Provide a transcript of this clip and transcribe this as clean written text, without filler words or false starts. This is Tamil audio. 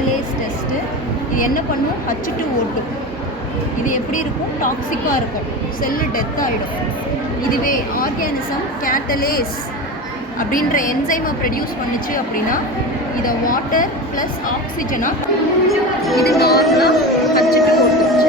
Catalase test. இது என்ன பண்ணும்? H2O2. இது எப்படி இருக்கும்? டாக்ஸிக்காக இருக்கும், செல்லு டெத் ஆகிடும். இதுவே ஆர்கானிசம் கேட்டலேஸ் அப்படின்ற என்சைமை ப்ரொடியூஸ் பண்ணிச்சு அப்படின்னா இதை வாட்டர் ப்ளஸ் ஆக்சிஜனாக, இது நார்மலாக H2O2.